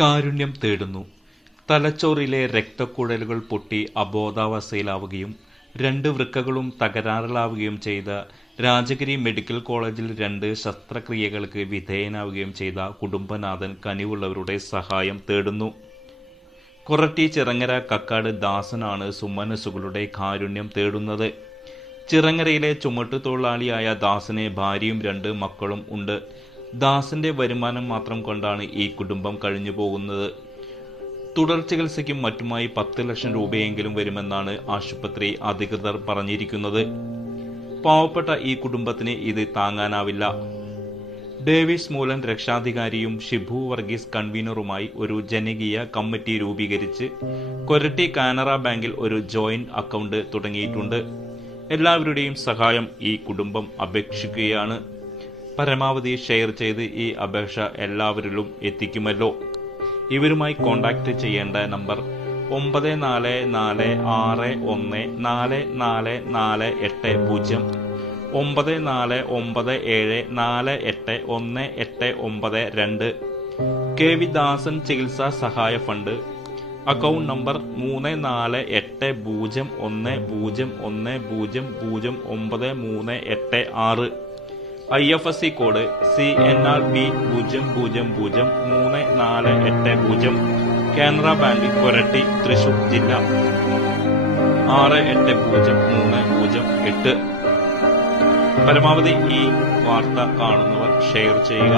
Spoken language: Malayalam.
കാരുണ്യം തേടുന്നു. തലച്ചോറിലെ രക്തക്കുഴലുകൾ പൊട്ടി അബോധാവസ്ഥയിലാവുകയും 2 വൃക്കകളും തകരാറിലാവുകയും ചെയ്ത രാജഗിരി മെഡിക്കൽ കോളേജിൽ 2 ശസ്ത്രക്രിയകൾക്ക് വിധേയനാവുകയും ചെയ്ത കുടുംബനാഥൻ കനിവുള്ളവരുടെ സഹായം തേടുന്നു. കൊരട്ടി ചിറങ്ങര കക്കാട് ദാസനാണ് സുമനസുകളുടെ കാരുണ്യം തേടുന്നത്. ചിറങ്ങരയിലെ ചുമട്ടുതൊഴിലാളിയായ ദാസന് ഭാര്യയും 2 മക്കളും ഉണ്ട്. ദാസന്റെ വരുമാനം മാത്രം കൊണ്ടാണ് ഈ കുടുംബം കഴിഞ്ഞു പോകുന്നത്. തുടർ ചികിത്സയ്ക്കും മറ്റുമായി 10 ലക്ഷം രൂപയെങ്കിലും വരുമെന്നാണ് ആശുപത്രി അധികൃതർ പറഞ്ഞിരിക്കുന്നത്. പാവപ്പെട്ട ഈ കുടുംബത്തിന് ഇത് താങ്ങാനാവില്ല. ഡേവിസ് മൂലൻ രക്ഷാധികാരിയും ഷിബു വർഗീസ് കൺവീനറുമായി ഒരു ജനകീയ കമ്മിറ്റി രൂപീകരിച്ച് കൊരട്ടി കാനറ ബാങ്കിൽ ഒരു ജോയിന്റ് അക്കൗണ്ട് തുടങ്ങിയിട്ടുണ്ട്. എല്ലാവരുടെയും സഹായം ഈ കുടുംബം അപേക്ഷിക്കുകയാണ്. പരമാവധി ഷെയർ ചെയ്ത് ഈ അപേക്ഷ എല്ലാവരിലും എത്തിക്കുമല്ലോ. ഇവരുമായി കോൺടാക്ട് ചെയ്യേണ്ട നമ്പർ 9496144448 9497481892. KV ദാസൻ ചികിത്സാ സഹായ fund account number 348101100986. IFSC code CNRB 0003480. Canara bank Koratty Thrissur ജില്ല 680308. പരമാവധി ഈ വാർത്ത കാണുന്നവർ ഷെയർ ചെയ്യുക.